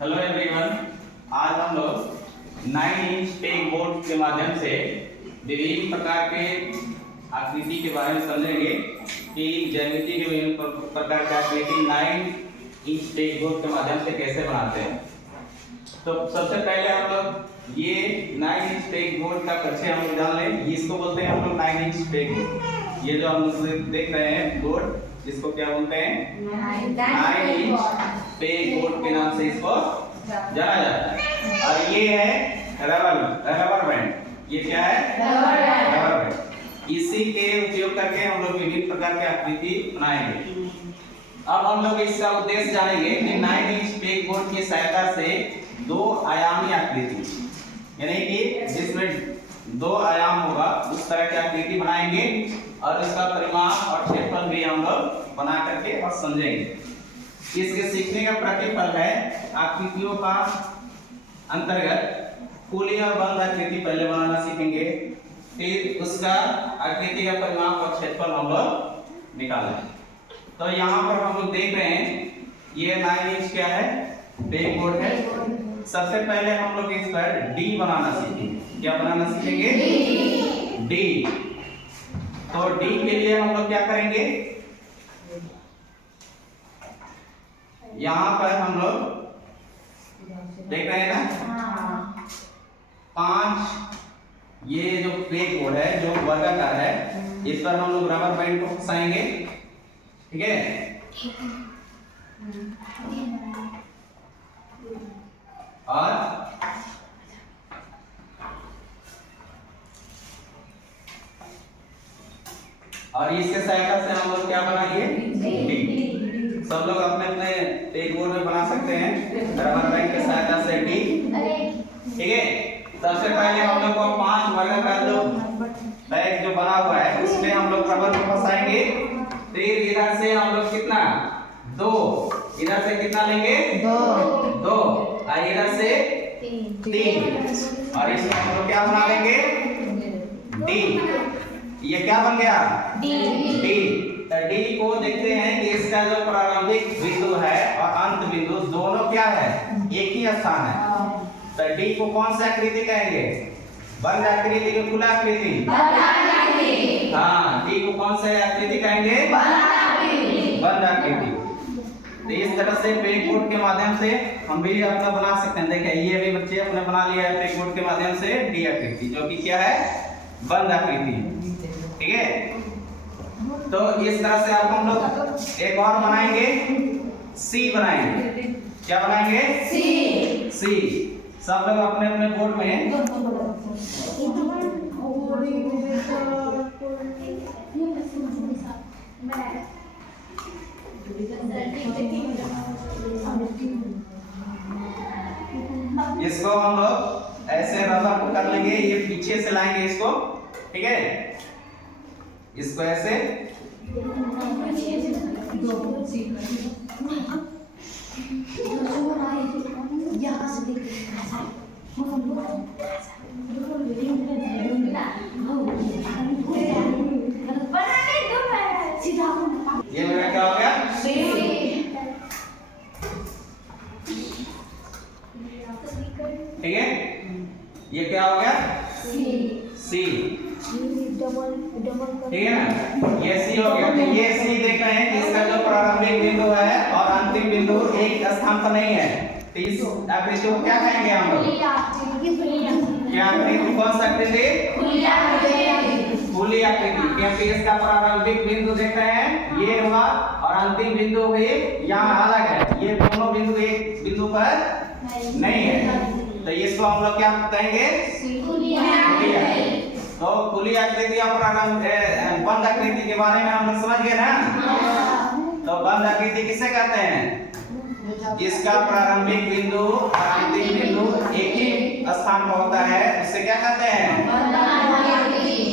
Hello everyone, आज हम लोग 9 इंच पेग बोर्ड के माध्यम से विभिन्न प्रकार के आकृति के बारे में समझेंगे कि ज्यामिति के विभिन्न प्रकार के आकृति 9 इंच पेग बोर्ड के माध्यम से कैसे बनाते हैं। तो सबसे पहले हम लोग ये 9 इंच पेग बोर्ड का परिचय हम लोग जान लें। इसको बोलते हैं हम लोग 9 इंच पेग बोर्ड। ये जो हम लोग देख रहे हैं बोर्ड, इसको क्या बोलते हैं? 9 इंच पेग बोर्ड के नाम से इसको जाना जाता है। और ये है रबर बैंड। ये क्या है? Rubber band. इसी के उपयोग करके हम लोग विभिन्न प्रकार के आकृति बनाएंगे। अब हम लोग इसका उद्देश्य जानेंगे कि 9 इंच पेग बोर्ड की सहायता से 2 आयामी आकृति, यानी कि जिसमें 2 आयाम होगा उस तरह की आकृति बनाएंगे और इसका परिमाप और क्षेत्रफल भी हम लोग बना करके और समझेंगे। इसके सीखने का प्रतिफल है आकृतियों का अंतर्गत खुली और बंद आकृति पहले बनाना सीखेंगे, फिर उसका आकृति का परिमाप और क्षेत्रफल हम लोग निकालेंगे। तो यहाँ पर हम लोग देख रहे हैं ये 9 इंच क्या है? पेग बोर्ड है। सबसे पहले हम लोग इस पर डी बनाना सीखेंगे। क्या बनाना सीखेंगे? डी। तो डी के लिए हम लोग क्या करेंगे? यहाँ पर हम लोग देख रहे हैं ना, 5 ये जो पेग बोर्ड है जो वर्गाकार है, इस पर हम लोग रबर बैंड को फंसाएंगे। ठीक है, और इसके सहायता से हम लोग क्या बनाएंगे? डी। सब लोग अपने अपने पेग बोर्ड में बना सकते हैं रबर बैंड की सहायता से डी। ठीक है, सबसे पहले हम लोग को 5 वर्गाकार जो बैग जो बना हुआ है उसमें हम लोग रबर को फंसाएंगे। फिर इधर से हम लोग कितना? 2। इधर से कितना लेंगे? 2। और इधर से 3। और इसमें हम लोग क्या बना लेंगे? डी। ये क्या बन गया? डी। तो डी को देखते हैं कि इसका जो प्रारंभिक बिंदु है और अंत बिंदु दोनों क्या है? एक ही स्थान है। तो डी को कौन सा आकृति कहेंगे? बंद आकृति की खुला आकृति? हाँ, डी को कौन सा आकृति कहेंगे? बंद आकृति। तो इस तरह से पेग बोर्ड के माध्यम से हम भी अपना बना सकते हैं। देखिए ये भी बच्चे अपने बना लिया है पेग बोर्ड के माध्यम से डी आकृति, जो कि क्या है? बंद आकृति। ठीक है, तो इस तरह से अब हम लोग एक और बनाएंगे, सी बनाएंगे। क्या बनाएंगे? सी। सब लोग अपने अपने बोर्ड में इसको हम लोग ऐसे रबर को कर लेंगे, ये पीछे से लाएंगे इसको। ठीक है, इसको ऐसे ये मेरा क्या हो गया? ठीक है, ये क्या हो गया? सी। ठीक है ना, ये सी हो गया। तो ये सी देख रहे हैं कि इसका जो प्रारंभिक बिंदु है और अंतिम बिंदु एक स्थान पर नहीं है। तो इस आकृति को क्या कहेंगे हम लोग? क्या आकृति? कौन सा आकृति? खुली आकृति। क्योंकि इसका प्रारंभिक बिंदु देख रहे हैं ये हुआ और अंतिम बिंदु भी यहाँ अलग है। ये दोनों बिंदु एक बिंदु पर नहीं है। तो इसको हम लोग क्या कहेंगे? खुली आकृति। तो खुली आकृति और बंद आकृति के बारे में हम लोग समझ गए ना। तो बंद आकृति किसे कहते हैं? जिसका प्रारंभिक बिंदु और अंतिम बिंदु एक ही स्थान पर होता है, उसे क्या कहते हैं?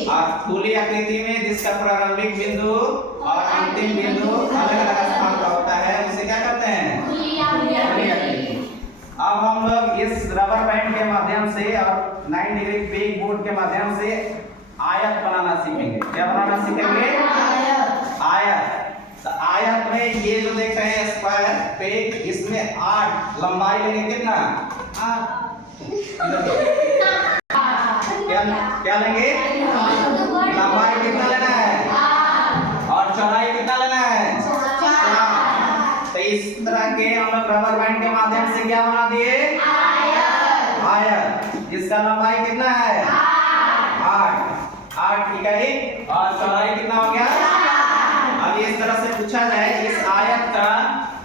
और खुली आकृति में जिसका प्रारंभिक बिंदु और अंतिम बिंदु अलग अलग स्थान पर होता है, उसे क्या कहते हैं? खुली आकृति। अब हम लोग इस रबर बैंड के माध्यम से और 9 डिग्री पेग बोर्ड के माध्यम से आयत बनाना सीखेंगे। क्या बनाना सीखेंगे? आयत। तो आयत में ये जो देख रहे हैं स्क्वायर पे, इसमें 8 लंबाई लेंगे कितना? 8। क्या क्या लेंगे? लंबाई कितना लेना है और चौड़ाई कितना लेना है? 4। तो इस तरह के हम लोग रबर बैंड के माध्यम से क्या बना दिए? आयत जिसका लंबाई कितना है? 8 इकाई और चौड़ाई कितना हो गया? अब इस तरह से पूछा जाए इस आयत का,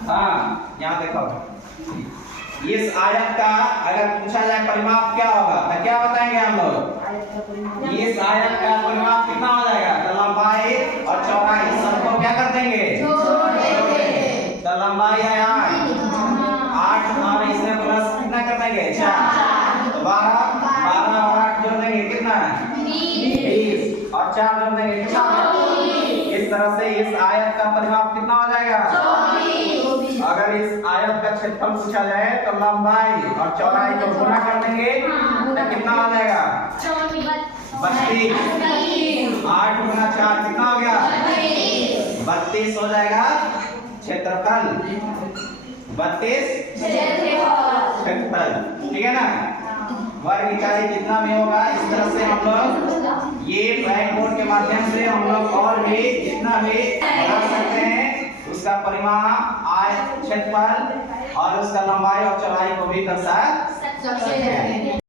हाँ यहाँ देखो, इस आयत का अगर पूछा जाए परिमाप क्या होगा तो क्या बताएंगे हम लोग? इस आयत का परिमाप कितना हो जाएगा? तो लंबाई और चौड़ाई सबको क्या कर देंगे? तो लंबाई है 8 और इसमें प्लस कितना कर देंगे? 4। 12 और 8 जोड़ देंगे कितना? 20 और 4 जोड़ देंगे कितना? इस तरह से इस आयत का परिमाप कितना हो जाएगा? 24। अगर इस आयत का क्षेत्रफल पूछा जाए तो लंबाई और चौड़ाई को गुणा कर देंगे तो कितना हो जाएगा? 32। 8 गुना 4 कितना हो गया? 32 हो जाएगा क्षेत्रफल। 32 क्षेत्रफल, ठीक है ना? वर्ग इकाई जितना भी होगा इस तरह से हम लोग ये ब्लैक बोर्ड के माध्यम से हम लोग और भी जितना भी बना सकते हैं उसका परिमाप, आयत, क्षेत्रफल और उसका लंबाई और चौड़ाई को भी दर्शा सकते हैं।